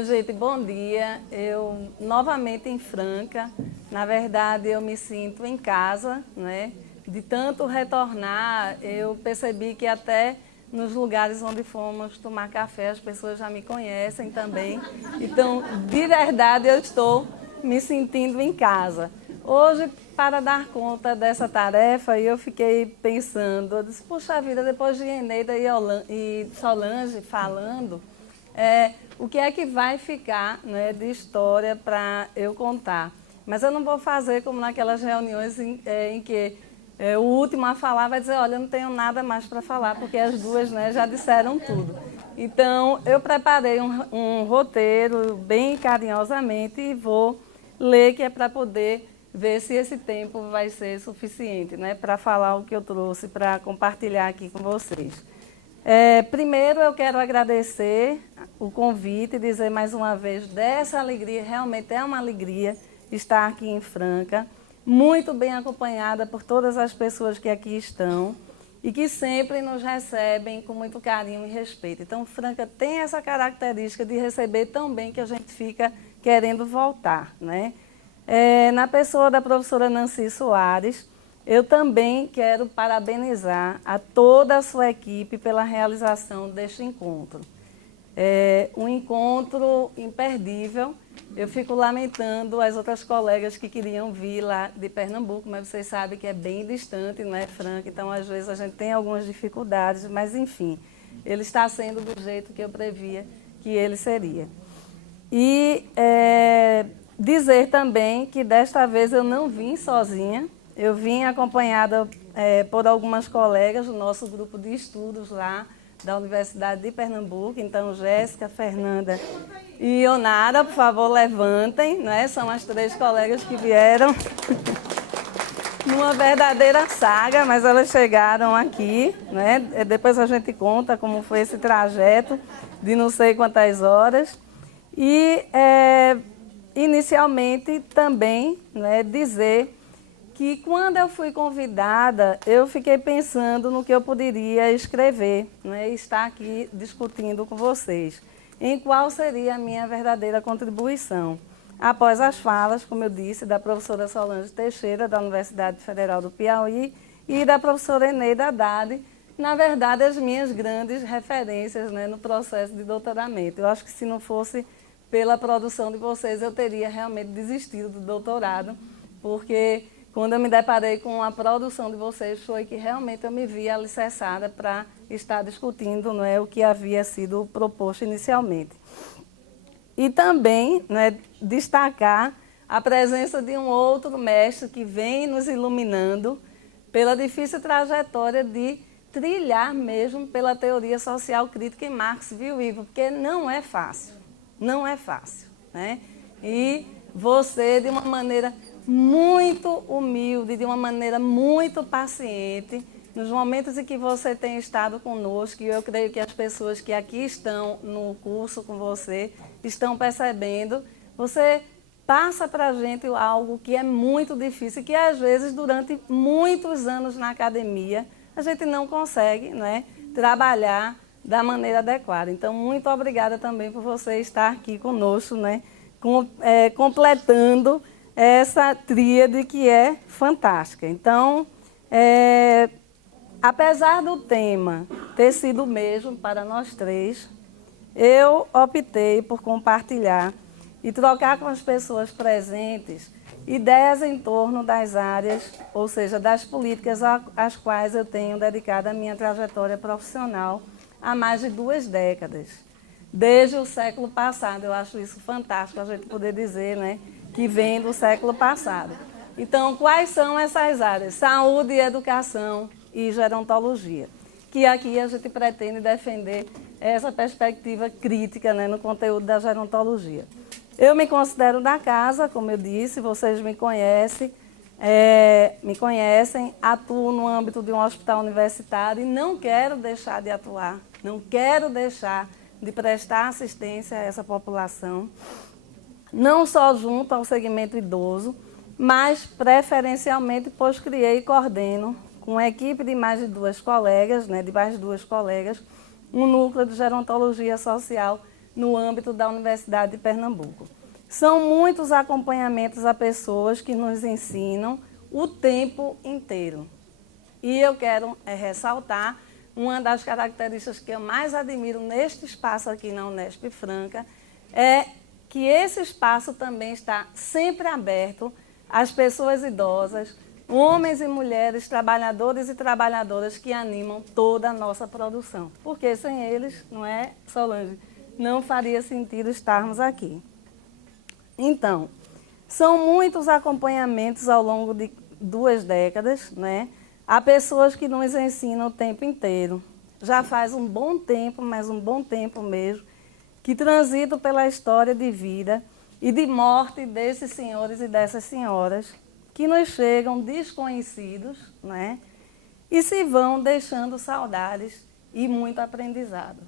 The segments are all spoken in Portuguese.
Gente, bom dia. Eu novamente em Franca. Na verdade, eu me sinto em casa, né? De tanto retornar, eu percebi que até nos lugares onde fomos tomar café, as pessoas já me conhecem também. Então, de verdade, eu estou me sentindo em casa. Hoje, para dar conta dessa tarefa, eu fiquei pensando, eu disse, puxa vida, depois de Eneida e Solange falando, o que é que vai ficar, né, de história para eu contar. Mas eu não vou fazer como naquelas reuniões em que o último a falar vai dizer, olha, eu não tenho nada mais para falar, porque as duas, né, já disseram tudo. Então, eu preparei um roteiro bem carinhosamente e vou ler, que é para poder ver se esse tempo vai ser suficiente, né, para falar o que eu trouxe, para compartilhar aqui com vocês. Primeiro, eu quero agradecer o convite e dizer mais uma vez dessa alegria, realmente é uma alegria estar aqui em Franca, muito bem acompanhada por todas as pessoas que aqui estão e que sempre nos recebem com muito carinho e respeito. Então, Franca tem essa característica de receber tão bem que a gente fica querendo voltar, né? Na pessoa da professora Nancy Soares, eu também quero parabenizar a toda a sua equipe pela realização deste encontro. Um encontro imperdível. Eu fico lamentando as outras colegas que queriam vir lá de Pernambuco, mas vocês sabem que é bem distante, não é, Franca? Então, às vezes, a gente tem algumas dificuldades, mas, enfim, ele está sendo do jeito que eu previa que ele seria. E dizer também que desta vez eu não vim sozinha, eu vim acompanhada por algumas colegas do nosso grupo de estudos lá da Universidade de Pernambuco. Então, Jéssica, Fernanda e Ionara, por favor, levantem, né? São as três colegas que vieram numa verdadeira saga, mas elas chegaram aqui, né? Depois a gente conta como foi esse trajeto de não sei quantas horas. E, inicialmente, também, né, dizer que quando eu fui convidada, eu fiquei pensando no que eu poderia escrever, né, e estar aqui discutindo com vocês, em qual seria a minha verdadeira contribuição. Após as falas, como eu disse, da professora Solange Teixeira, da Universidade Federal do Piauí, e da professora Eneida Haddad, na verdade, as minhas grandes referências, né, no processo de doutoramento. Eu acho que se não fosse pela produção de vocês, eu teria realmente desistido do doutorado, porque quando eu me deparei com a produção de vocês, foi que realmente eu me vi alicerçada para estar discutindo, não é, o que havia sido proposto inicialmente. E também, né, destacar a presença de um outro mestre que vem nos iluminando pela difícil trajetória de trilhar mesmo pela teoria social crítica em Marx viu, Ivo, porque não é fácil, não é fácil, né? E você, de uma maneira muito humilde, de uma maneira muito paciente, nos momentos em que você tem estado conosco, e eu creio que as pessoas que aqui estão no curso com você estão percebendo, você passa para a gente algo que é muito difícil, que às vezes durante muitos anos na academia a gente não consegue, né, trabalhar da maneira adequada. Então, muito obrigada também por você estar aqui conosco, né, completando essa tríade que é fantástica. Então, apesar do tema ter sido o mesmo para nós três, eu optei por compartilhar e trocar com as pessoas presentes ideias em torno das áreas, ou seja, das políticas às quais eu tenho dedicado a minha trajetória profissional há mais de 2 décadas. Desde o século passado, eu acho isso fantástico a gente poder dizer, né, que vem do século passado. Então, quais são essas áreas? Saúde, educação e gerontologia, que aqui a gente pretende defender essa perspectiva crítica, né, no conteúdo da gerontologia. Eu me considero da casa, como eu disse, vocês me conhecem, atuo no âmbito de um hospital universitário e não quero deixar de atuar, não quero deixar de prestar assistência a essa população, não só junto ao segmento idoso, mas preferencialmente, pois criei e coordeno, com uma equipe de mais de 2 colegas, né, um núcleo de gerontologia social no âmbito da Universidade de Pernambuco. São muitos acompanhamentos a pessoas que nos ensinam o tempo inteiro. E eu quero ressaltar uma das características que eu mais admiro neste espaço aqui na Unesp Franca, é que esse espaço também está sempre aberto às pessoas idosas, homens e mulheres, trabalhadores e trabalhadoras que animam toda a nossa produção. Porque sem eles, não é, Solange, não faria sentido estarmos aqui. Então, são muitos acompanhamentos ao longo de 2 décadas, né? Há pessoas que nos ensinam o tempo inteiro. Já faz um bom tempo, mas um bom tempo mesmo, que transitam pela história de vida e de morte desses senhores e dessas senhoras, que nos chegam desconhecidos, né? E se vão deixando saudades e muito aprendizado.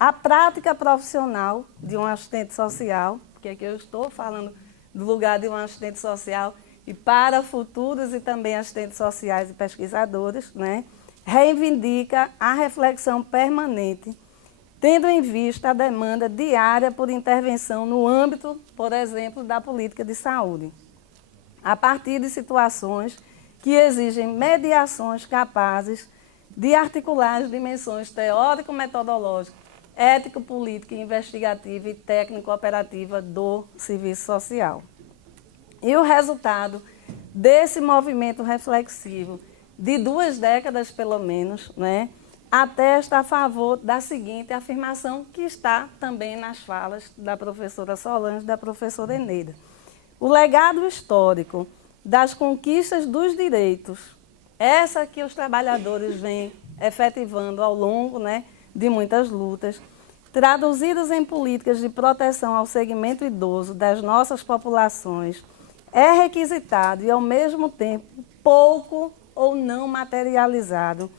A prática profissional de um assistente social, porque aqui eu estou falando do lugar de um assistente social e para futuros e também assistentes sociais e pesquisadores, né? Reivindica a reflexão permanente, tendo em vista a demanda diária por intervenção no âmbito, por exemplo, da política de saúde, a partir de situações que exigem mediações capazes de articular as dimensões teórico-metodológica, ético-política, investigativa e técnico-operativa do serviço social. E o resultado desse movimento reflexivo, de 2 décadas pelo menos, né, atesta a favor da seguinte afirmação, que está também nas falas da professora Solange e da professora Eneida. O legado histórico das conquistas dos direitos, essa que os trabalhadores vêm efetivando ao longo, né, de muitas lutas, traduzidos em políticas de proteção ao segmento idoso das nossas populações, é requisitado e, ao mesmo tempo, pouco ou não materializado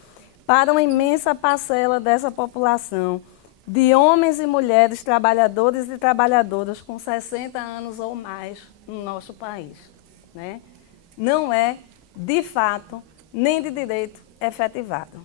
para uma imensa parcela dessa população, de homens e mulheres, trabalhadores e trabalhadoras com 60 anos ou mais no nosso país, né? Não é, de fato, nem de direito efetivado.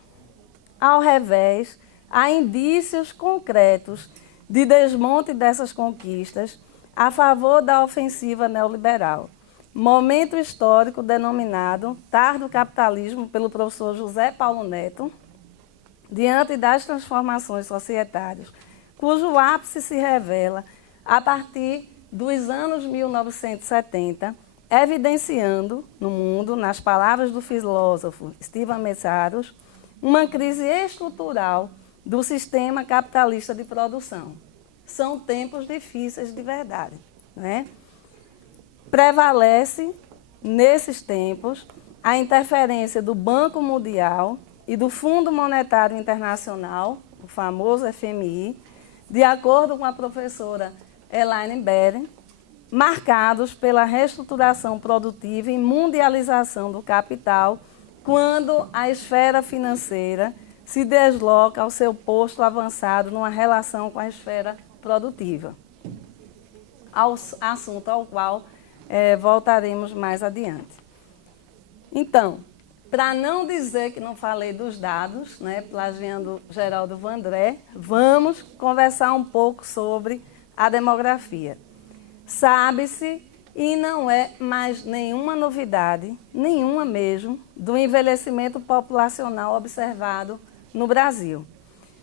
Ao revés, há indícios concretos de desmonte dessas conquistas a favor da ofensiva neoliberal. Momento histórico denominado Tardo Capitalismo pelo professor José Paulo Neto, diante das transformações societárias, cujo ápice se revela a partir dos anos 1970, evidenciando no mundo, nas palavras do filósofo Stephen Metsaros, uma crise estrutural do sistema capitalista de produção. São tempos difíceis de verdade, né? Prevalece, nesses tempos, a interferência do Banco Mundial e do Fundo Monetário Internacional, o famoso FMI, de acordo com a professora Elaine Beren, marcados pela reestruturação produtiva e mundialização do capital, quando a esfera financeira se desloca ao seu posto avançado numa relação com a esfera produtiva. Assunto ao qual voltaremos mais adiante. Então, para não dizer que não falei dos dados, né, plagiando Geraldo Vandré, vamos conversar um pouco sobre a demografia. Sabe-se, e não é mais nenhuma novidade, nenhuma mesmo, do envelhecimento populacional observado no Brasil,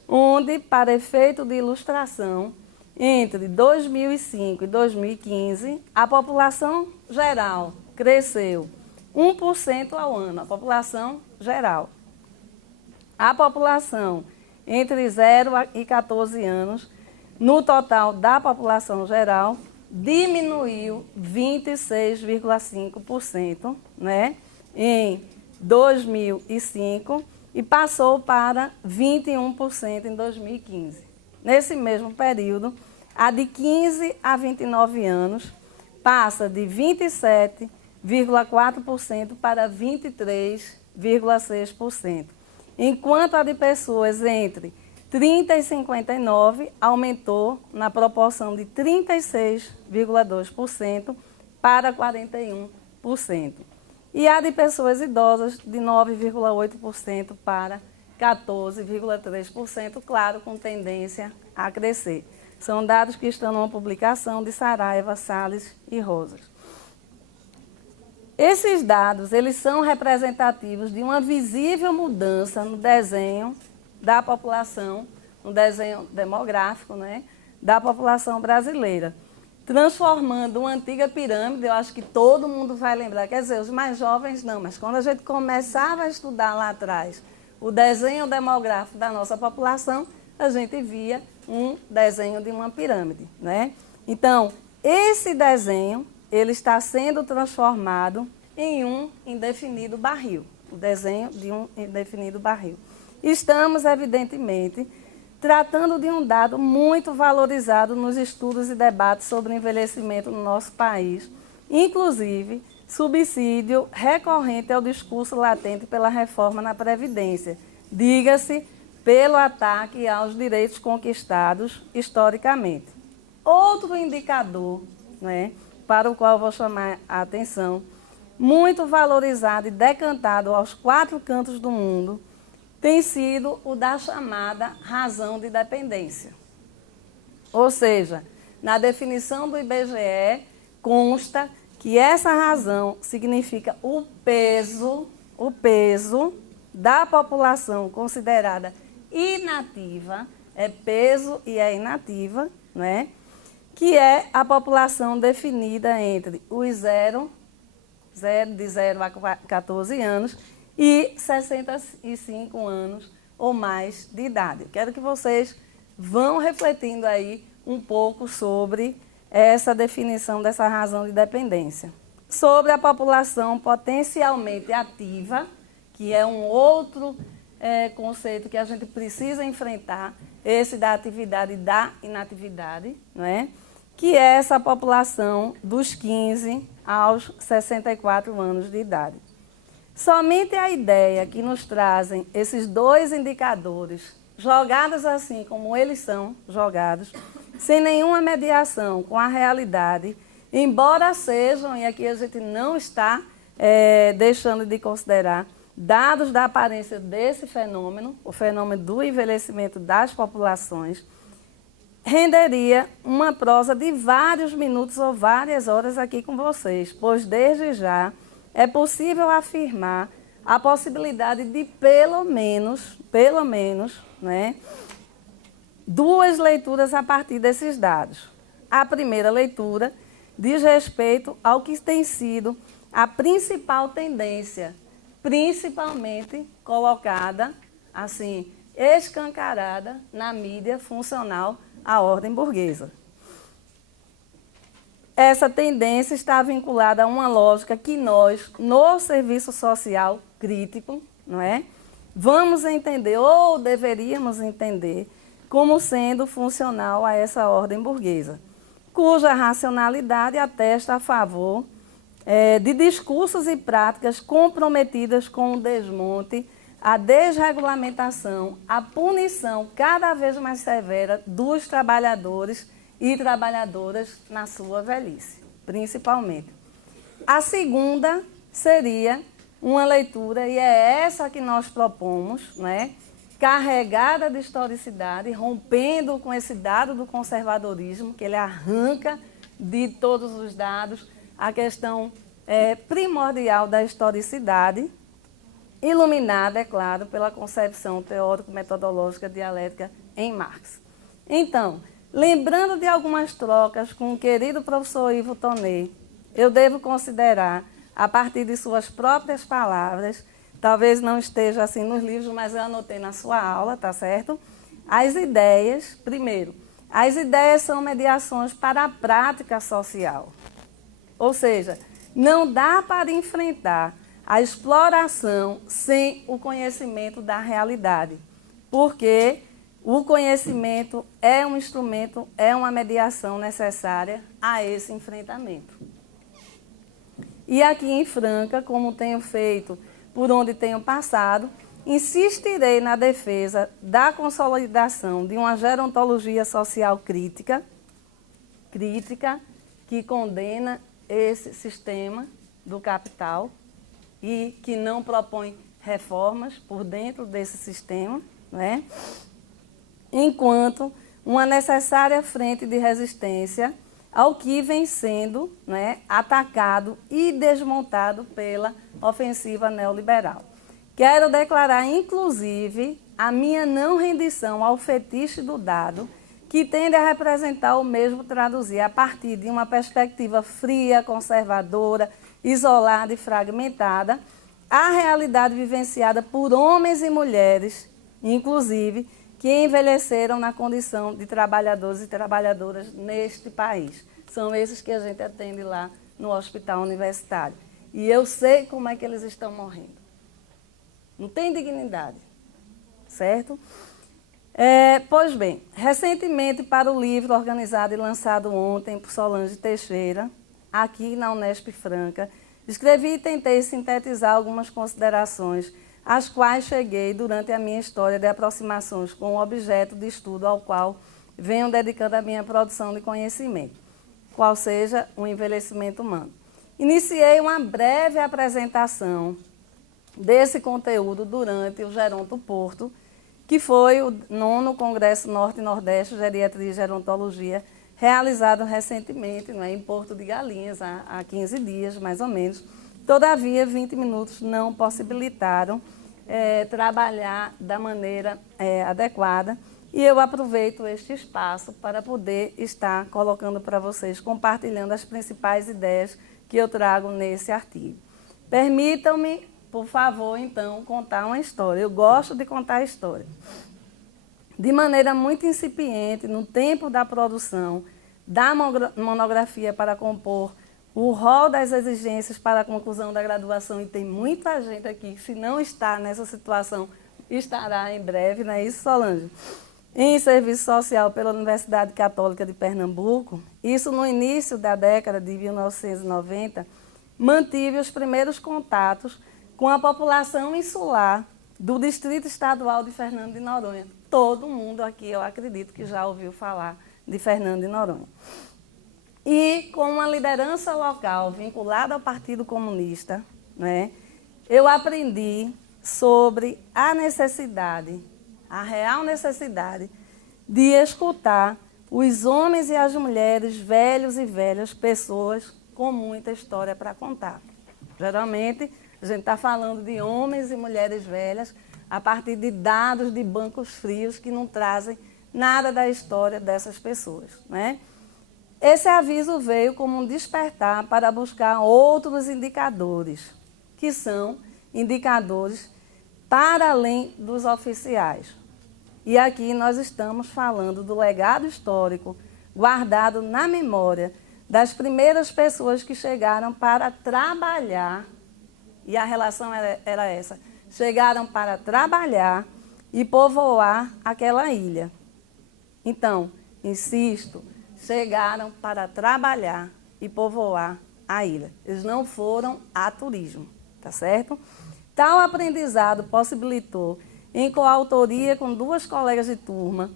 onde, para efeito de ilustração, entre 2005 e 2015, a população geral cresceu 1% ao ano, a população geral. A população entre 0 e 14 anos, no total da população geral, diminuiu 26,5%, né, em 2005 e passou para 21% em 2015. Nesse mesmo período, a de 15 a 29 anos passa de 27,4% para 23,6%, enquanto a de pessoas entre 30 e 59 aumentou na proporção de 36,2% para 41%. E a de pessoas idosas de 9,8% para 14,3%, claro, com tendência a crescer. São dados que estão numa publicação de Saraiva, Salles e Rosas. Esses dados, eles são representativos de uma visível mudança no desenho da população, no desenho demográfico, né, da população brasileira, transformando uma antiga pirâmide, eu acho que todo mundo vai lembrar, quer dizer, os mais jovens não, mas quando a gente começava a estudar lá atrás o desenho demográfico da nossa população, a gente via um desenho de uma pirâmide, né? Então, esse desenho, ele está sendo transformado em um indefinido barril, o desenho de um indefinido barril. Estamos, evidentemente, tratando de um dado muito valorizado nos estudos e debates sobre o envelhecimento no nosso país, inclusive subsídio recorrente ao discurso latente pela reforma na Previdência, diga-se, pelo ataque aos direitos conquistados historicamente. Outro indicador, né, para o qual vou chamar a atenção, muito valorizado e decantado aos 4 cantos do mundo, tem sido o da chamada razão de dependência. Ou seja, na definição do IBGE, consta que essa razão significa o peso da população considerada inativa, é peso e é inativa, né? Que é a população definida entre os de 0 a 14 anos e 65 anos ou mais de idade. Eu quero que vocês vão refletindo aí um pouco sobre essa definição dessa razão de dependência. Sobre a população potencialmente ativa, que é um outro conceito que a gente precisa enfrentar, esse da atividade e da inatividade, não é? Que é essa população dos 15 aos 64 anos de idade. Somente a ideia que nos trazem esses 2 indicadores, jogados assim como eles são jogados, sem nenhuma mediação com a realidade, embora sejam, e aqui a gente não está deixando de considerar, dados da aparência desse fenômeno, o fenômeno do envelhecimento das populações, renderia uma prosa de vários minutos ou várias horas aqui com vocês, pois desde já é possível afirmar a possibilidade de pelo menos, né, 2 leituras a partir desses dados. A primeira leitura diz respeito ao que tem sido a principal tendência, principalmente colocada, assim, escancarada na mídia funcional à ordem burguesa. Essa tendência está vinculada a uma lógica que nós, no serviço social crítico, não é? Vamos entender, ou deveríamos entender, como sendo funcional a essa ordem burguesa, cuja racionalidade atesta a favor de discursos e práticas comprometidas com o desmonte, a desregulamentação, a punição cada vez mais severa dos trabalhadores e trabalhadoras na sua velhice, principalmente. A segunda seria uma leitura, e é essa que nós propomos, né, carregada de historicidade, rompendo com esse dado do conservadorismo, que ele arranca de todos os dados a questão primordial da historicidade, iluminada, é claro, pela concepção teórico-metodológica dialética em Marx. Então, lembrando de algumas trocas com o querido professor Ivo Tonet, eu devo considerar, a partir de suas próprias palavras, talvez não esteja assim nos livros, mas eu anotei na sua aula, tá certo? As ideias, primeiro, as ideias são mediações para a prática social. Ou seja, não dá para enfrentar a exploração sem o conhecimento da realidade, porque o conhecimento é um instrumento, é uma mediação necessária a esse enfrentamento. E aqui em Franca, como tenho feito por onde tenho passado, insistirei na defesa da consolidação de uma gerontologia social crítica que condena esse sistema do capital e que não propõe reformas por dentro desse sistema, né? Enquanto uma necessária frente de resistência ao que vem sendo, né, atacado e desmontado pela ofensiva neoliberal. Quero declarar, inclusive, a minha não rendição ao fetiche do dado, que tende a representar o mesmo traduzir a partir de uma perspectiva fria, conservadora, isolada e fragmentada, a realidade vivenciada por homens e mulheres, inclusive, que envelheceram na condição de trabalhadores e trabalhadoras neste país. São esses que a gente atende lá no hospital universitário. E eu sei como é que eles estão morrendo. Não tem dignidade, certo? Pois bem, recentemente para o livro organizado e lançado ontem por Solange Teixeira, aqui na Unesp Franca, escrevi e tentei sintetizar algumas considerações às quais cheguei durante a minha história de aproximações com o objeto de estudo ao qual venho dedicando a minha produção de conhecimento, qual seja o envelhecimento humano. Iniciei uma breve apresentação desse conteúdo durante o Geronto Porto, que foi o 9º Congresso Norte e Nordeste Geriatria e Gerontologia, realizado recentemente, não é, em Porto de Galinhas, há 15 dias, mais ou menos. Todavia, 20 minutos não possibilitaram trabalhar da maneira adequada, e eu aproveito este espaço para poder estar colocando para vocês, compartilhando as principais ideias que eu trago nesse artigo. Permitam-me, por favor, então, contar uma história. Eu gosto de contar história. De maneira muito incipiente, no tempo da produção da monografia para compor o rol das exigências para a conclusão da graduação, e tem muita gente aqui que, se não está nessa situação, estará em breve, não é isso, Solange? Em serviço social pela Universidade Católica de Pernambuco, isso no início da década de 1990, mantive os primeiros contatos com a população insular do Distrito Estadual de Fernando de Noronha. Todo mundo aqui, eu acredito, que já ouviu falar de Fernando de Noronha. E com uma liderança local vinculada ao Partido Comunista, né, eu aprendi sobre a necessidade, a real necessidade de escutar os homens e as mulheres, velhos e velhas, pessoas com muita história para contar. Geralmente, a gente está falando de homens e mulheres velhas a partir de dados de bancos frios que não trazem nada da história dessas pessoas, né? Esse aviso veio como um despertar para buscar outros indicadores, que são indicadores para além dos oficiais. E aqui nós estamos falando do legado histórico guardado na memória das primeiras pessoas que chegaram para trabalhar, e a relação era essa, chegaram para trabalhar e povoar aquela ilha. Então, insisto, chegaram para trabalhar e povoar a ilha. Eles não foram a turismo, tá certo? Tal aprendizado possibilitou, em coautoria com 2 colegas de turma,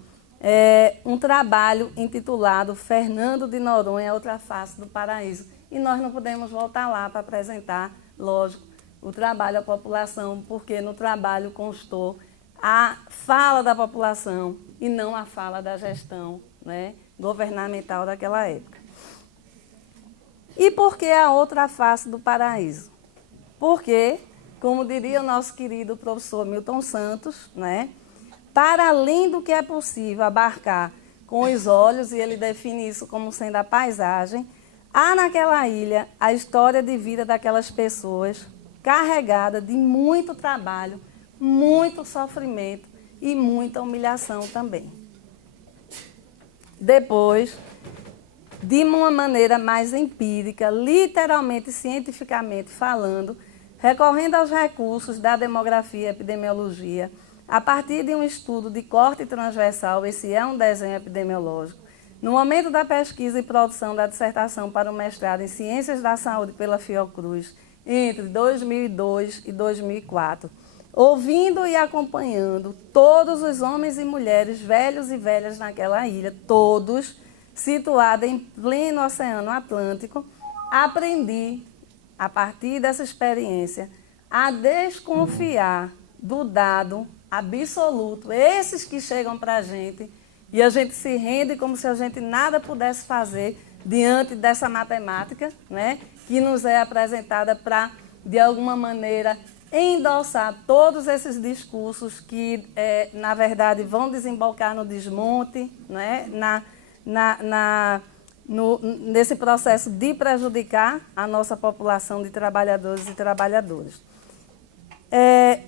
um trabalho intitulado Fernando de Noronha, Outra Face do Paraíso. E nós não podemos voltar lá para apresentar, lógico, o trabalho à população, porque no trabalho constou a fala da população e não a fala da gestão, né, governamental daquela época. E por que a outra face do paraíso? Porque, como diria o nosso querido professor Milton Santos, né, para além do que é possível abarcar com os olhos, e ele define isso como sendo a paisagem, há naquela ilha a história de vida daquelas pessoas carregada de muito trabalho, muito sofrimento e muita humilhação também. Depois, de uma maneira mais empírica, literalmente, cientificamente falando, recorrendo aos recursos da demografia e epidemiologia, a partir de um estudo de corte transversal, esse é um desenho epidemiológico, no momento da pesquisa e produção da dissertação para o mestrado em Ciências da Saúde pela Fiocruz, entre 2002 e 2004, ouvindo e acompanhando todos os homens e mulheres, velhos e velhas naquela ilha, todos situados em pleno Oceano Atlântico, aprendi, a partir dessa experiência, a desconfiar do dado absoluto, esses que chegam para a gente, E a gente se rende como se a gente nada pudesse fazer diante dessa matemática, né, que nos é apresentada para, de alguma maneira, endossar todos esses discursos que, na verdade, vão desembocar no desmonte, né, nesse processo de prejudicar a nossa população de trabalhadores e trabalhadoras.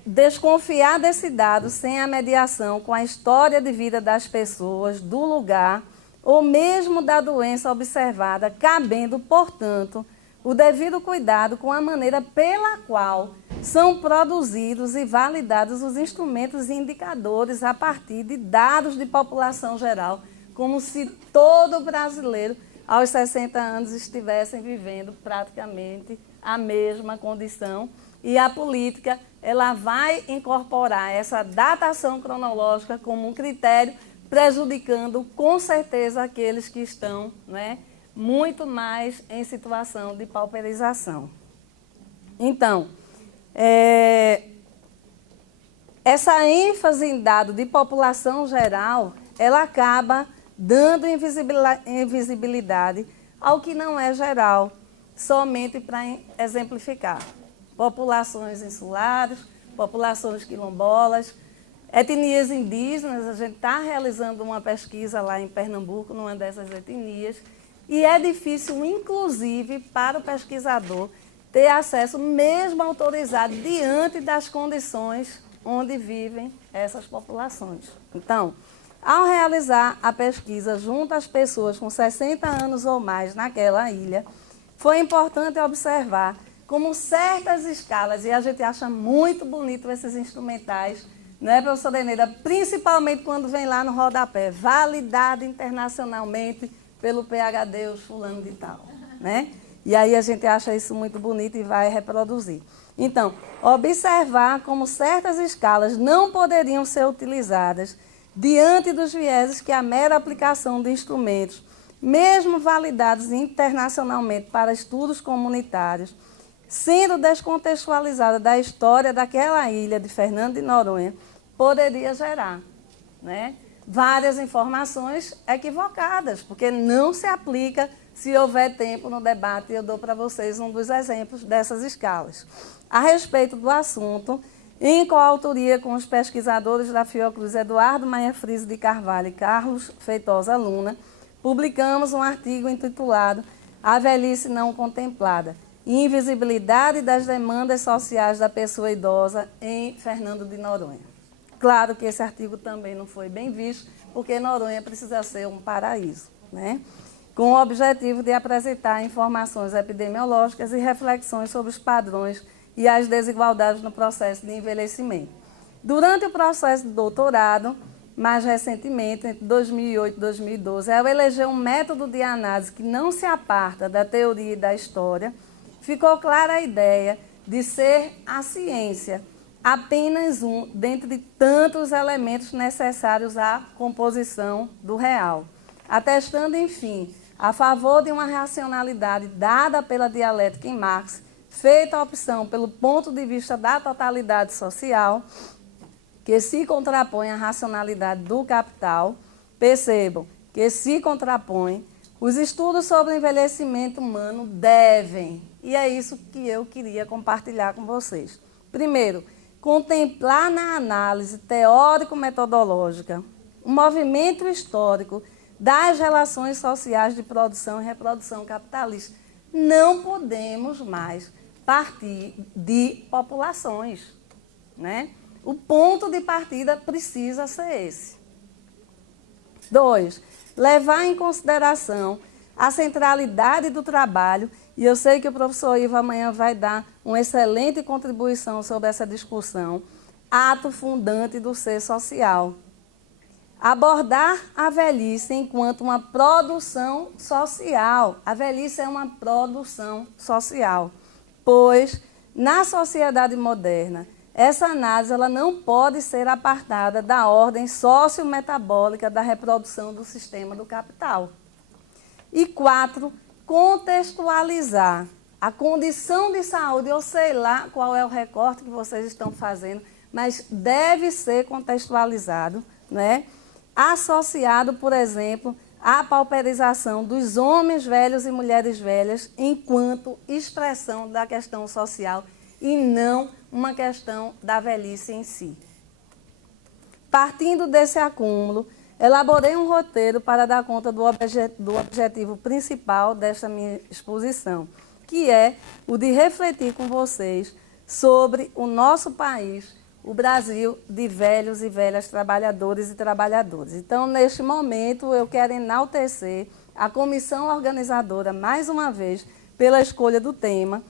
Desconfiar desse dado sem a mediação com a história de vida das pessoas, do lugar ou mesmo da doença observada, cabendo, portanto, o devido cuidado com a maneira pela qual são produzidos e validados os instrumentos e indicadores a partir de dados de população geral, como se todo brasileiro aos 60 anos estivessem vivendo praticamente a mesma condição. E a política, ela vai incorporar essa datação cronológica como um critério, prejudicando com certeza aqueles que estão, né, muito mais em situação de pauperização. Então, essa ênfase em dado de população geral, ela acaba dando invisibilidade ao que não é geral, somente para exemplificar. Populações insulares, populações quilombolas, etnias indígenas. A gente está realizando uma pesquisa lá em Pernambuco, numa dessas etnias, e é difícil, inclusive, para o pesquisador ter acesso, mesmo autorizado, diante das condições onde vivem essas populações. Então, ao realizar a pesquisa junto às pessoas com 60 anos ou mais naquela ilha, foi importante observar como certas escalas, e a gente acha muito bonito esses instrumentais, né, professora Eneida? Principalmente quando vem lá no rodapé, validado internacionalmente pelo PhD, os fulano de tal, né? E aí a gente acha isso muito bonito e vai reproduzir. Então, observar como certas escalas não poderiam ser utilizadas diante dos vieses que a mera aplicação de instrumentos, mesmo validados internacionalmente para estudos comunitários, sendo descontextualizada da história daquela ilha de Fernando de Noronha, poderia gerar, né, várias informações equivocadas, porque não se aplica. Se houver tempo no debate, eu dou para vocês um dos exemplos dessas escalas. A respeito do assunto, em coautoria com os pesquisadores da Fiocruz Eduardo Maia Friso de Carvalho e Carlos Feitosa Luna, publicamos um artigo intitulado A Velhice Não Contemplada, Invisibilidade das Demandas Sociais da Pessoa Idosa em Fernando de Noronha. Claro que esse artigo também não foi bem visto, porque Noronha precisa ser um paraíso, né? Com o objetivo de apresentar informações epidemiológicas e reflexões sobre os padrões e as desigualdades no processo de envelhecimento. Durante o processo de doutorado, mais recentemente, entre 2008 e 2012, ao eleger um método de análise que não se aparta da teoria e da história, ficou clara a ideia de ser a ciência apenas um dentre tantos elementos necessários à composição do real, atestando, enfim, a favor de uma racionalidade dada pela dialética em Marx, feita a opção pelo ponto de vista da totalidade social, que se contrapõe à racionalidade do capital. Percebam que se contrapõe. Os estudos sobre o envelhecimento humano devem, e é isso que eu queria compartilhar com vocês. Primeiro, contemplar na análise teórico-metodológica o movimento histórico das relações sociais de produção e reprodução capitalista. Não podemos mais partir de populações, né? O ponto de partida precisa ser esse. 2, levar em consideração a centralidade do trabalho, e eu sei que o professor Ivo amanhã vai dar uma excelente contribuição sobre essa discussão, ato fundante do ser social. Abordar a velhice enquanto uma produção social. A velhice é uma produção social, pois, na sociedade moderna, essa análise ela não pode ser apartada da ordem sociometabólica da reprodução do sistema do capital. E 4, contextualizar a condição de saúde, eu sei lá qual é o recorte que vocês estão fazendo, mas deve ser contextualizado, né? associado, por exemplo, à pauperização dos homens velhos e mulheres velhas enquanto expressão da questão social e não uma questão da velhice em si. Partindo desse acúmulo, elaborei um roteiro para dar conta do objetivo principal desta minha exposição, que é o de refletir com vocês sobre o nosso país, o Brasil de velhos e velhas trabalhadores e trabalhadoras. Então, neste momento, eu quero enaltecer a comissão organizadora, mais uma vez, pela escolha do tema,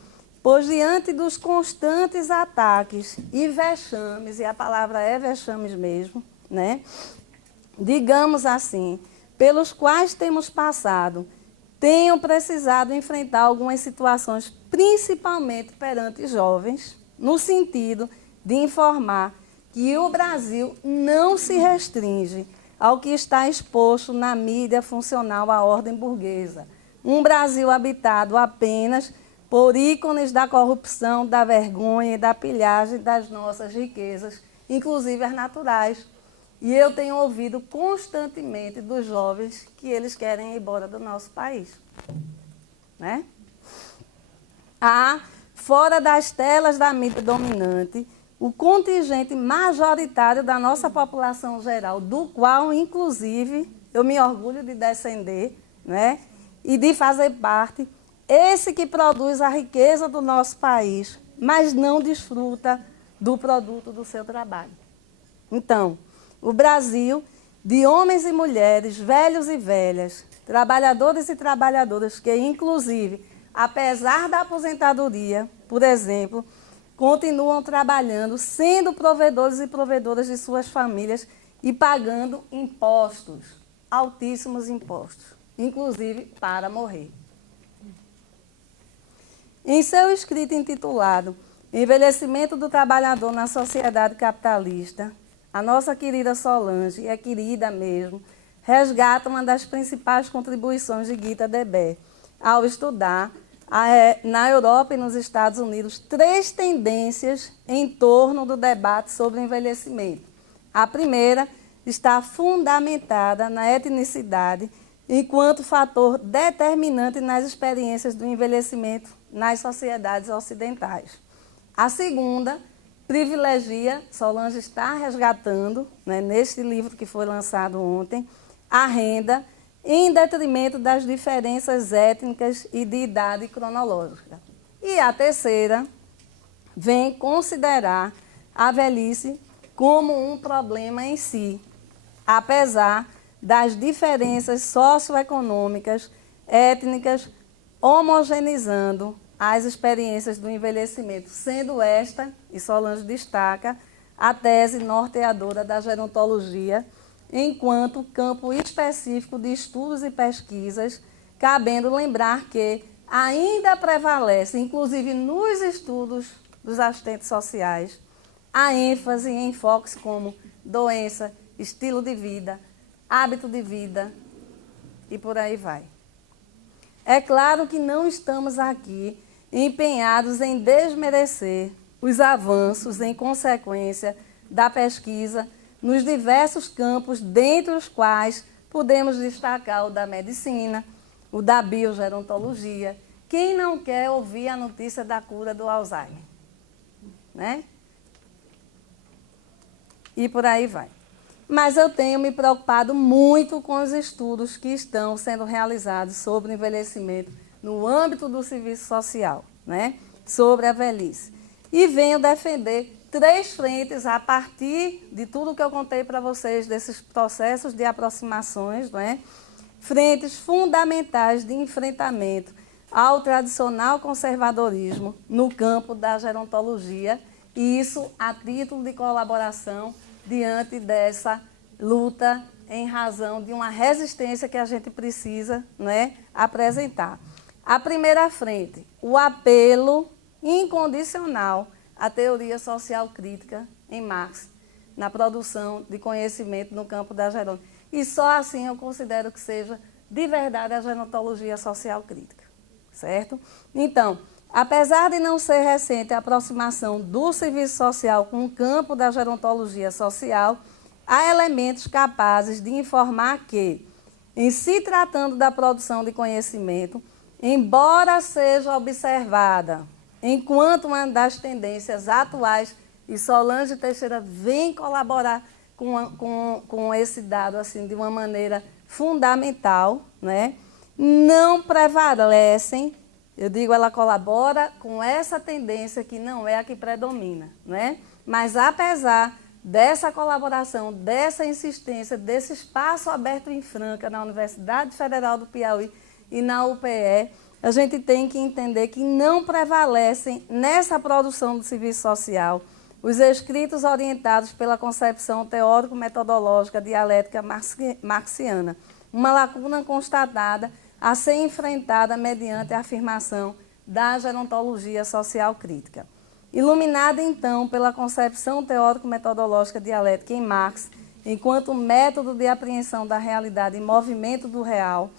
pois diante dos constantes ataques e vexames, e a palavra é vexames mesmo, né? Digamos assim, pelos quais temos passado, tenham precisado enfrentar algumas situações, principalmente perante jovens, no sentido de informar que o Brasil não se restringe ao que está exposto na mídia funcional à ordem burguesa. Um Brasil habitado apenas por ícones da corrupção, da vergonha e da pilhagem das nossas riquezas, inclusive as naturais. E eu tenho ouvido constantemente dos jovens que eles querem ir embora do nosso país. Né? Fora das telas da mídia dominante, o contingente majoritário da nossa população geral, do qual, inclusive, eu me orgulho de descender, né? E de fazer parte, esse que produz a riqueza do nosso país, mas não desfruta do produto do seu trabalho. Então, o Brasil, de homens e mulheres, velhos e velhas, trabalhadores e trabalhadoras, que, inclusive, apesar da aposentadoria, por exemplo, continuam trabalhando, sendo provedores e provedoras de suas famílias e pagando impostos, altíssimos impostos, inclusive para morrer. Em seu escrito intitulado Envelhecimento do Trabalhador na Sociedade Capitalista, a nossa querida Solange, é querida mesmo, resgata uma das principais contribuições de Gita Debé ao estudar na Europa e nos Estados Unidos 3 tendências em torno do debate sobre envelhecimento. A primeira está fundamentada na etnicidade enquanto fator determinante nas experiências do envelhecimento nas sociedades ocidentais. A segunda privilegia, Solange está resgatando, né, neste livro que foi lançado ontem, a renda em detrimento das diferenças étnicas e de idade cronológica. E a terceira vem considerar a velhice como um problema em si, apesar das diferenças socioeconômicas, étnicas, homogeneizando as experiências do envelhecimento, sendo esta, e Solange destaca, a tese norteadora da gerontologia, enquanto campo específico de estudos e pesquisas, cabendo lembrar que ainda prevalece, inclusive nos estudos dos assistentes sociais, a ênfase em enfoques como doença, estilo de vida, hábito de vida e por aí vai. É claro que não estamos aqui empenhados em desmerecer os avanços em consequência da pesquisa nos diversos campos, dentre os quais podemos destacar o da medicina, o da biogerontologia. Quem não quer ouvir a notícia da cura do Alzheimer? Né? E por aí vai. Mas eu tenho me preocupado muito com os estudos que estão sendo realizados sobre o envelhecimento no âmbito do serviço social, né? Sobre a velhice. E venho defender 3 frentes a partir de tudo que eu contei para vocês, desses processos de aproximações, né? Frentes fundamentais de enfrentamento ao tradicional conservadorismo no campo da gerontologia, e isso a título de colaboração diante dessa luta em razão de uma resistência que a gente precisa, né, apresentar. A primeira frente, o apelo incondicional à teoria social crítica em Marx, na produção de conhecimento no campo da gerontologia. E só assim eu considero que seja de verdade a gerontologia social crítica, certo? Então, apesar de não ser recente a aproximação do serviço social com o campo da gerontologia social, há elementos capazes de informar que, em se tratando da produção de conhecimento, embora seja observada enquanto uma das tendências atuais, e Solange Teixeira vem colaborar com esse dado assim, de uma maneira fundamental, né? Não prevalecem, eu digo, ela colabora com essa tendência que não é a que predomina, né? Mas apesar dessa colaboração, dessa insistência, desse espaço aberto em Franca, na Universidade Federal do Piauí e na UPE, a gente tem que entender que não prevalecem nessa produção do serviço social os escritos orientados pela concepção teórico-metodológica dialética marxiana, uma lacuna constatada a ser enfrentada mediante a afirmação da gerontologia social crítica. Iluminada, então, pela concepção teórico-metodológica dialética em Marx, enquanto método de apreensão da realidade e movimento do real,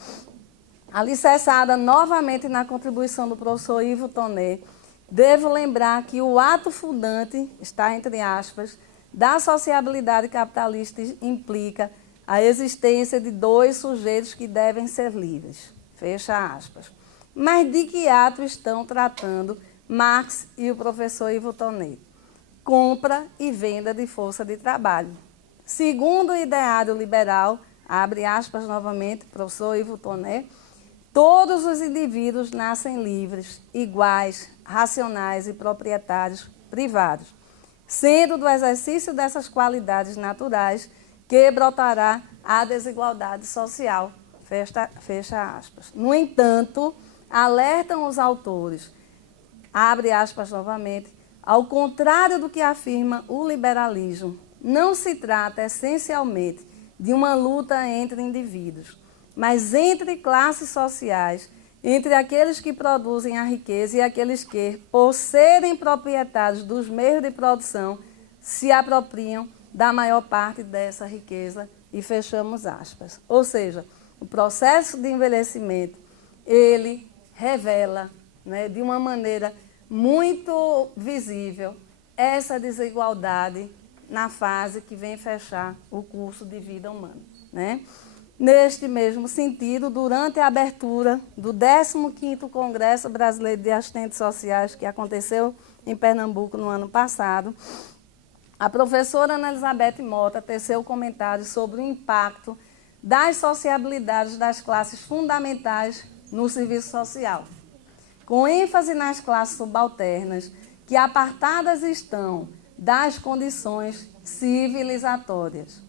alicerçada novamente na contribuição do professor Ivo Tonet, devo lembrar que o ato fundante, está entre aspas, da sociabilidade capitalista implica a existência de dois sujeitos que devem ser livres, fecha aspas. Mas de que ato estão tratando Marx e o professor Ivo Tonet? Compra e venda de força de trabalho. Segundo o ideário liberal, abre aspas novamente, professor Ivo Tonet, todos os indivíduos nascem livres, iguais, racionais e proprietários privados, sendo do exercício dessas qualidades naturais que brotará a desigualdade social, fecha aspas. No entanto, alertam os autores, abre aspas novamente, ao contrário do que afirma o liberalismo, não se trata essencialmente de uma luta entre indivíduos, mas entre classes sociais, entre aqueles que produzem a riqueza e aqueles que, por serem proprietários dos meios de produção, se apropriam da maior parte dessa riqueza e fechamos aspas. Ou seja, o processo de envelhecimento, ele revela, né, de uma maneira muito visível essa desigualdade na fase que vem fechar o curso de vida humana, né? Neste mesmo sentido, durante a abertura do 15º Congresso Brasileiro de Assistentes Sociais, que aconteceu em Pernambuco no ano passado, a professora Ana Elizabeth Mota teceu comentários sobre o impacto das sociabilidades das classes fundamentais no serviço social, com ênfase nas classes subalternas, que apartadas estão das condições civilizatórias.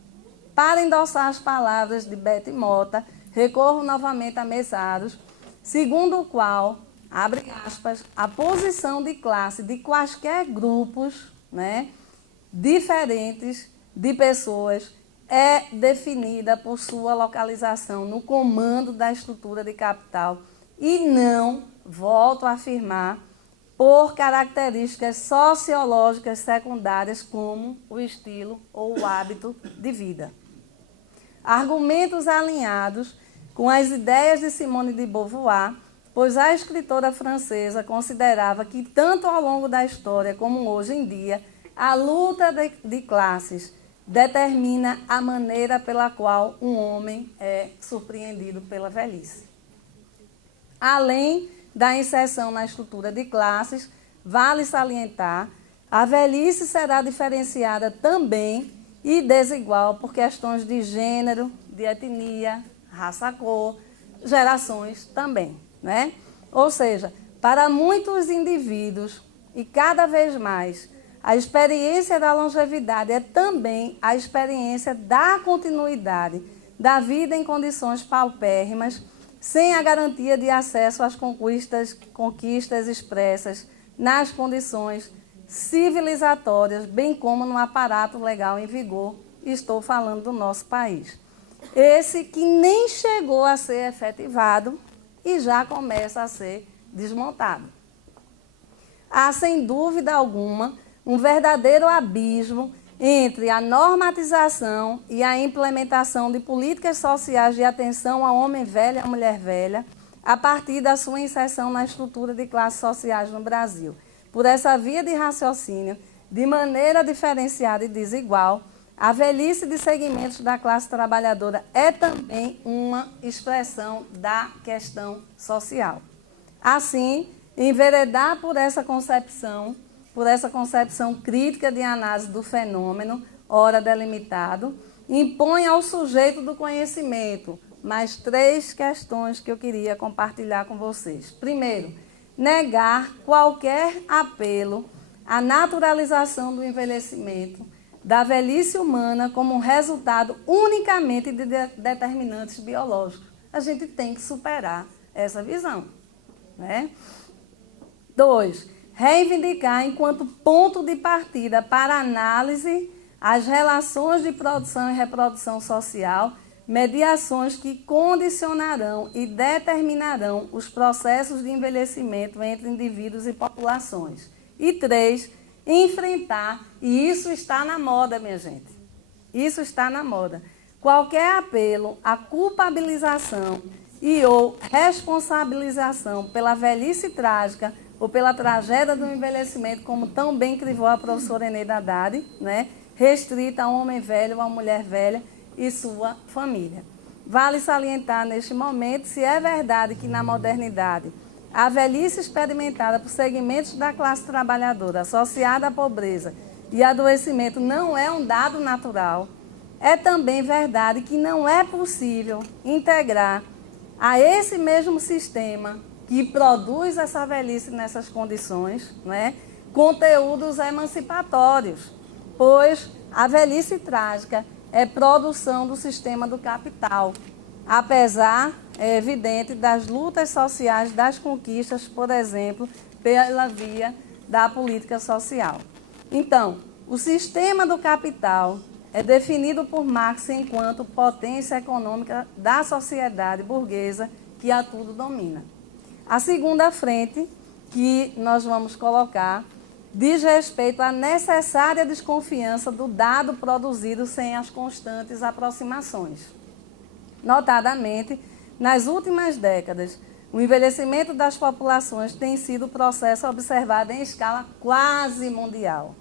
Para endossar as palavras de Beth Mota, recorro novamente a Mesaros, segundo o qual, abre aspas, a posição de classe de quaisquer grupos, né, diferentes de pessoas é definida por sua localização no comando da estrutura de capital e não, volto a afirmar, por características sociológicas secundárias como o estilo ou o hábito de vida. Argumentos alinhados com as ideias de Simone de Beauvoir, pois a escritora francesa considerava que, tanto ao longo da história como hoje em dia, a luta de classes determina a maneira pela qual um homem é surpreendido pela velhice. Além da inserção na estrutura de classes, vale salientar, a velhice será diferenciada também e desigual por questões de gênero, de etnia, raça, cor, gerações também, né? Ou seja, para muitos indivíduos, e cada vez mais, a experiência da longevidade é também a experiência da continuidade da vida em condições paupérrimas, sem a garantia de acesso às conquistas expressas nas condições civilizatórias, bem como no aparato legal em vigor, estou falando do nosso país. Esse que nem chegou a ser efetivado e já começa a ser desmontado. Há, sem dúvida alguma, um verdadeiro abismo entre a normatização e a implementação de políticas sociais de atenção ao homem velho e à mulher velha, a partir da sua inserção na estrutura de classes sociais no Brasil. Por essa via de raciocínio, de maneira diferenciada e desigual, A velhice de segmentos da classe trabalhadora é também uma expressão da questão social. Assim, enveredar por essa concepção crítica de análise do fenômeno, ora delimitado, impõe ao sujeito do conhecimento mais 3 questões que eu queria compartilhar com vocês. Primeiro, negar qualquer apelo à naturalização do envelhecimento, da velhice humana como um resultado unicamente de determinantes biológicos. A gente tem que superar essa visão, né? 2, reivindicar enquanto ponto de partida para análise as relações de produção e reprodução social, mediações que condicionarão e determinarão os processos de envelhecimento entre indivíduos e populações. E 3, enfrentar, e isso está na moda, minha gente, isso está na moda, qualquer apelo à culpabilização e ou responsabilização pela velhice trágica ou pela tragédia do envelhecimento, como tão bem crivou a professora Eneida Haddad, né, restrita a um homem velho, a uma mulher velha e sua família. Vale salientar neste momento se é verdade que na modernidade a velhice experimentada por segmentos da classe trabalhadora associada à pobreza e adoecimento não é um dado natural, é também verdade que não é possível integrar a esse mesmo sistema que produz essa velhice nessas condições, né, conteúdos emancipatórios, pois a velhice trágica é produção do sistema do capital, apesar, é evidente, das lutas sociais, das conquistas, por exemplo, pela via da política social. Então, o sistema do capital é definido por Marx enquanto potência econômica da sociedade burguesa que a tudo domina. A segunda frente que nós vamos colocar diz respeito à necessária desconfiança do dado produzido sem as constantes aproximações. Notadamente, nas últimas décadas, o envelhecimento das populações tem sido processo observado em escala quase mundial,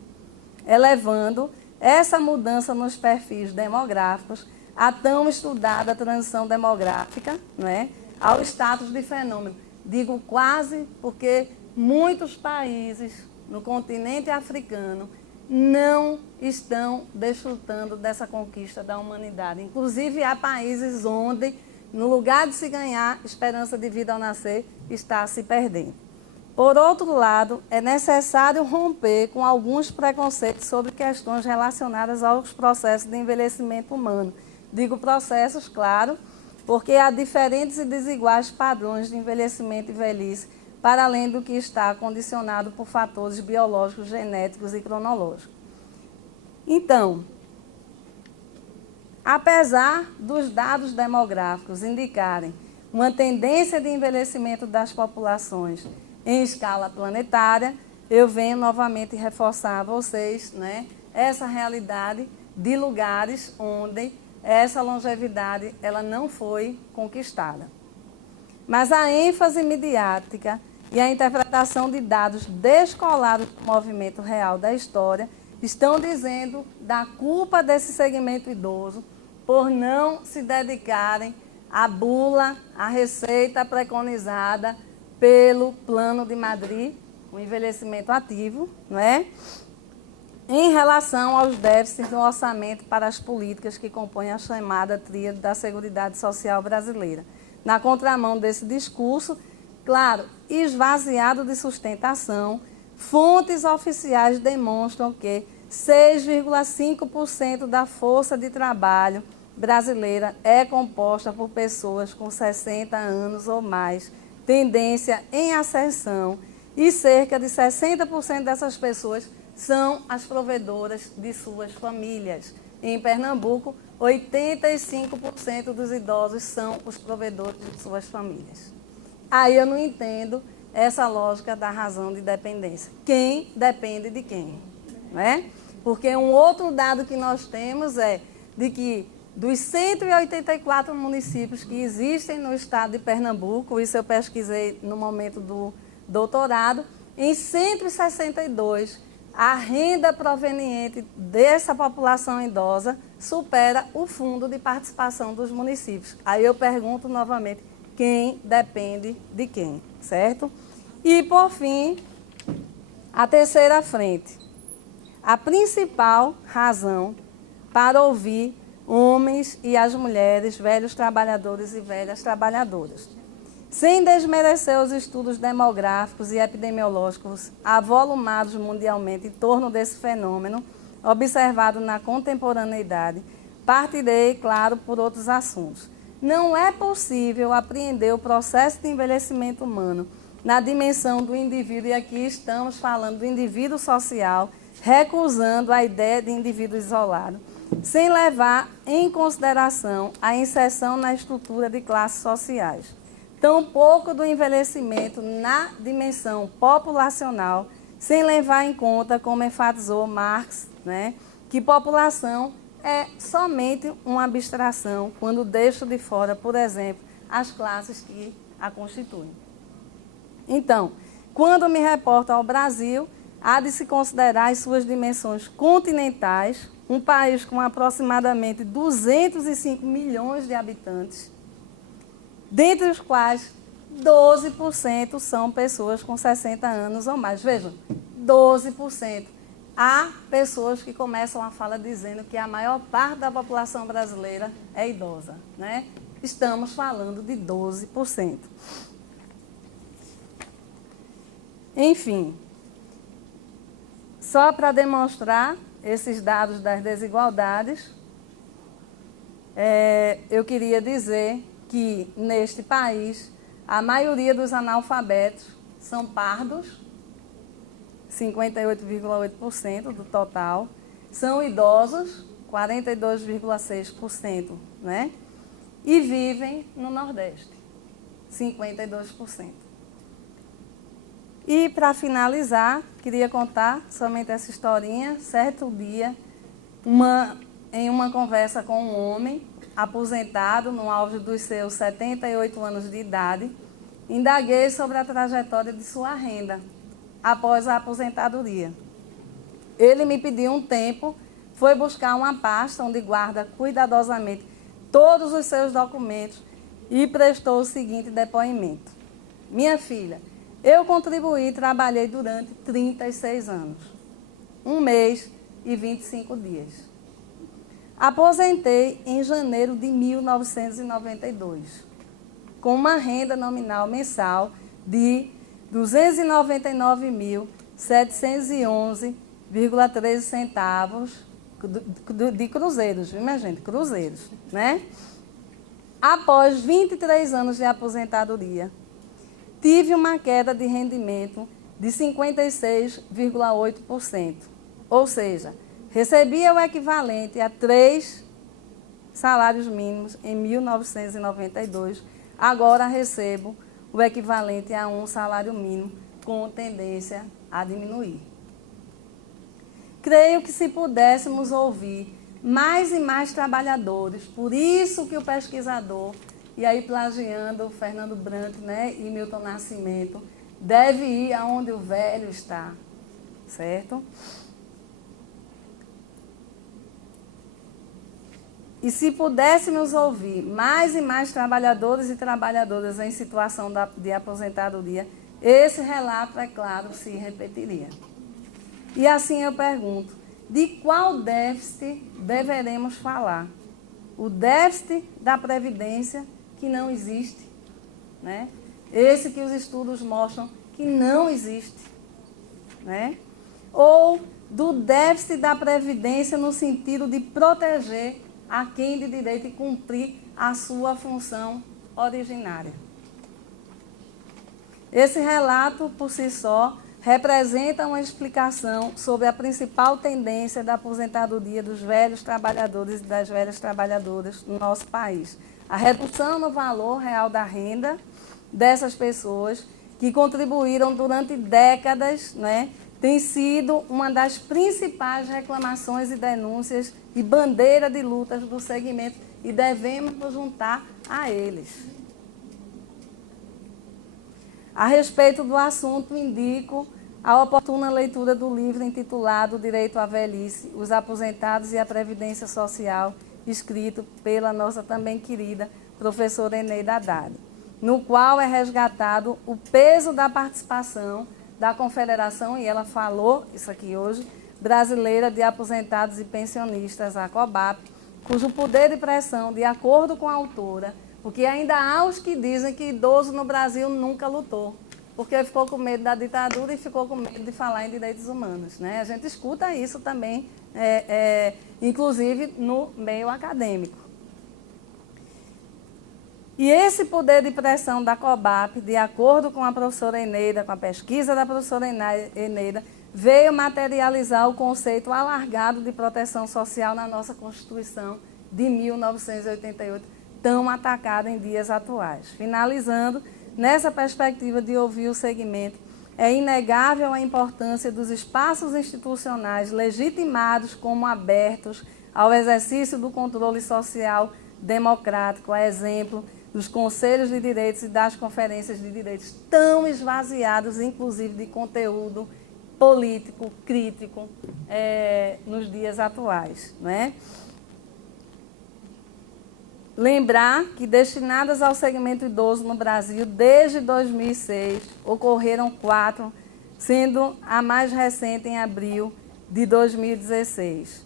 elevando essa mudança nos perfis demográficos, a tão estudada transição demográfica, né, ao status de fenômeno. Digo quase porque muitos países no continente africano não estão desfrutando dessa conquista da humanidade. Inclusive, há países onde, no lugar de se ganhar esperança de vida ao nascer, está se perdendo. Por outro lado, é necessário romper com alguns preconceitos sobre questões relacionadas aos processos de envelhecimento humano. Digo processos, claro, porque há diferentes e desiguais padrões de envelhecimento e velhice, para além do que está condicionado por fatores biológicos, genéticos e cronológicos. Então, apesar dos dados demográficos indicarem uma tendência de envelhecimento das populações em escala planetária, eu venho novamente reforçar a vocês, né, essa realidade de lugares onde essa longevidade ela não foi conquistada. Mas a ênfase midiática e a interpretação de dados descolados do movimento real da história estão dizendo da culpa desse segmento idoso por não se dedicarem à bula, à receita preconizada pelo Plano de Madrid, o envelhecimento ativo, não é? Em relação aos déficits no orçamento para as políticas que compõem a chamada tríade da Seguridade Social brasileira. Na contramão desse discurso, claro, esvaziado de sustentação, fontes oficiais demonstram que 6,5% da força de trabalho brasileira é composta por pessoas com 60 anos ou mais, tendência em ascensão, e cerca de 60% dessas pessoas são as provedoras de suas famílias. Em Pernambuco, 85% dos idosos são os provedores de suas famílias. Aí eu não entendo essa lógica da razão de dependência. Quem depende de quem? Né? Porque um outro dado que nós temos é de que dos 184 municípios que existem no estado de Pernambuco, isso eu pesquisei no momento do doutorado, em 162 a renda proveniente dessa população idosa supera o fundo de participação dos municípios. Aí eu pergunto novamente, quem depende de quem, certo? E, por fim, a terceira frente. A principal razão para ouvir homens e as mulheres, velhos trabalhadores e velhas trabalhadoras. Sem desmerecer os estudos demográficos e epidemiológicos avolumados mundialmente em torno desse fenômeno, observado na contemporaneidade, partirei, claro, por outros assuntos. Não é possível apreender o processo de envelhecimento humano na dimensão do indivíduo, e aqui estamos falando do indivíduo social, recusando a ideia de indivíduo isolado, sem levar em consideração a inserção na estrutura de classes sociais. Tampouco do envelhecimento na dimensão populacional, sem levar em conta, como enfatizou Marx, que população é somente uma abstração quando deixo de fora, por exemplo, as classes que a constituem. Então, quando me reporto ao Brasil, há de se considerar as suas dimensões continentais, um país com aproximadamente 205 milhões de habitantes, dentre os quais 12% são pessoas com 60 anos ou mais. Vejam, 12%. Há pessoas que começam a fala dizendo que a maior parte da população brasileira é idosa, Estamos falando de 12%. Enfim, só para demonstrar esses dados das desigualdades, eu queria dizer que, neste país, a maioria dos analfabetos são pardos, 58,8% do total, são idosos, 42,6%, e vivem no Nordeste, 52%. E, para finalizar, queria contar somente essa historinha. Certo dia, em uma conversa com um homem, aposentado, no auge dos seus 78 anos de idade, indaguei sobre a trajetória de sua renda após a aposentadoria. Ele me pediu um tempo, foi buscar uma pasta onde guarda cuidadosamente todos os seus documentos e prestou o seguinte depoimento. Minha filha, eu contribuí e trabalhei durante 36 anos, 1 mês e 25 dias. Aposentei em janeiro de 1992, com uma renda nominal mensal de R$ 299.711,13 centavos de cruzeiros, viu, minha gente? Cruzeiros, Após 23 anos de aposentadoria, tive uma queda de rendimento de 56,8%, ou seja, recebia o equivalente a 3 salários mínimos em 1992, agora recebo o equivalente a 1 salário mínimo, com tendência a diminuir. Creio que se pudéssemos ouvir mais e mais trabalhadores, por isso que o pesquisador, e aí plagiando Fernando Brant, e Milton Nascimento, deve ir aonde o velho está, certo? E se pudéssemos ouvir mais e mais trabalhadores e trabalhadoras em situação de aposentadoria, esse relato, é claro, se repetiria. E assim eu pergunto, de qual déficit deveremos falar? O déficit da Previdência, que não existe, Esse que os estudos mostram que não existe, Ou do déficit da Previdência no sentido de proteger a quem de direito e cumprir a sua função originária. Esse relato, por si só, representa uma explicação sobre a principal tendência da aposentadoria dos velhos trabalhadores e das velhas trabalhadoras no nosso país. A redução no valor real da renda dessas pessoas que contribuíram durante décadas, tem sido uma das principais reclamações e denúncias e bandeira de lutas do segmento, e devemos nos juntar a eles. A respeito do assunto, indico a oportuna leitura do livro intitulado Direito à Velhice, os Aposentados e a Previdência Social, escrito pela nossa também querida professora Eneida Haddad, no qual é resgatado o peso da participação da Confederação, e ela falou isso aqui hoje, Brasileira de Aposentados e Pensionistas, a COBAP, cujo poder de pressão, de acordo com a autora, porque ainda há os que dizem que idoso no Brasil nunca lutou, porque ficou com medo da ditadura e ficou com medo de falar em direitos humanos, né? A gente escuta isso também, inclusive no meio acadêmico. E esse poder de pressão da COBAP, de acordo com a professora Eneida, com a pesquisa da professora Eneida, veio materializar o conceito alargado de proteção social na nossa Constituição de 1988, tão atacada em dias atuais. Finalizando, nessa perspectiva de ouvir o segmento, é inegável a importância dos espaços institucionais legitimados como abertos ao exercício do controle social democrático, a exemplo dos conselhos de direitos e das conferências de direitos, tão esvaziados, inclusive, de conteúdo político, crítico, nos dias atuais, né? Lembrar que destinadas ao segmento idoso no Brasil, desde 2006, ocorreram 4, sendo a mais recente em abril de 2016.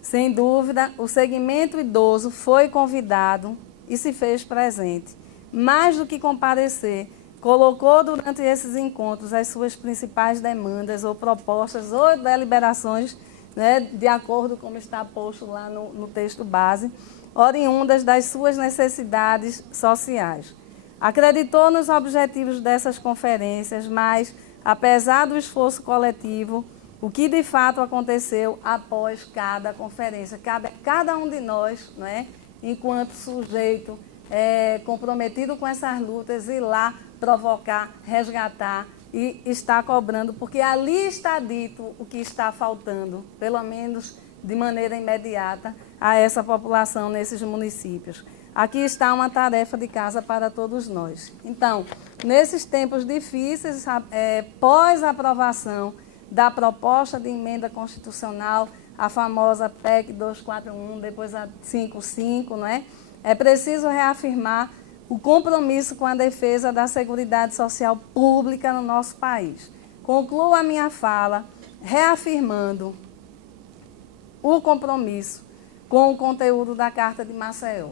Sem dúvida, o segmento idoso foi convidado e se fez presente. Mais do que comparecer, colocou durante esses encontros as suas principais demandas ou propostas ou deliberações, né, de acordo com como está posto lá no texto base, oriundas das suas necessidades sociais. Acreditou nos objetivos dessas conferências, mas, apesar do esforço coletivo, o que de fato aconteceu após cada conferência, cada um de nós, né, enquanto sujeito comprometido com essas lutas, ir lá provocar, resgatar e estar cobrando, porque ali está dito o que está faltando, pelo menos de maneira imediata, a essa população nesses municípios. Aqui está uma tarefa de casa para todos nós. Então, nesses tempos difíceis, pós aprovação da proposta de emenda constitucional, a famosa PEC 241, depois a 55, não é? É preciso reafirmar o compromisso com a defesa da Seguridade Social pública no nosso país. Concluo a minha fala reafirmando o compromisso com o conteúdo da Carta de Maceió.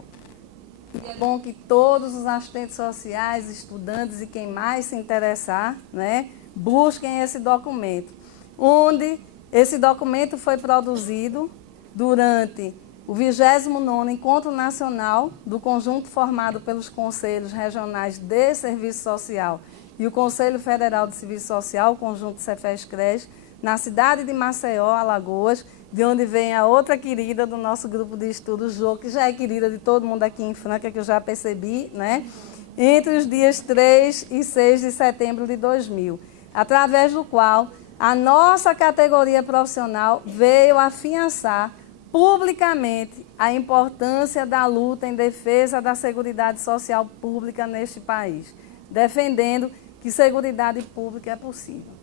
E é bom que todos os assistentes sociais, estudantes e quem mais se interessar, né, busquem esse documento, onde esse documento foi produzido durante o 29º Encontro Nacional do conjunto formado pelos Conselhos Regionais de Serviço Social e o Conselho Federal de Serviço Social, o conjunto Cefes-CRES, na cidade de Maceió, Alagoas, de onde vem a outra querida do nosso grupo de estudos, Jo, que já é querida de todo mundo aqui em Franca, que eu já percebi, né? Entre os dias 3 e 6 de setembro de 2000, através do qual a nossa categoria profissional veio afiançar publicamente a importância da luta em defesa da Seguridade Social pública neste país, defendendo que Seguridade pública é possível.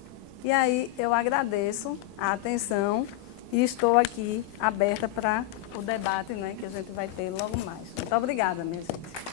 E aí eu agradeço a atenção e estou aqui aberta para o debate, né, que a gente vai ter logo mais. Muito obrigada, minha gente.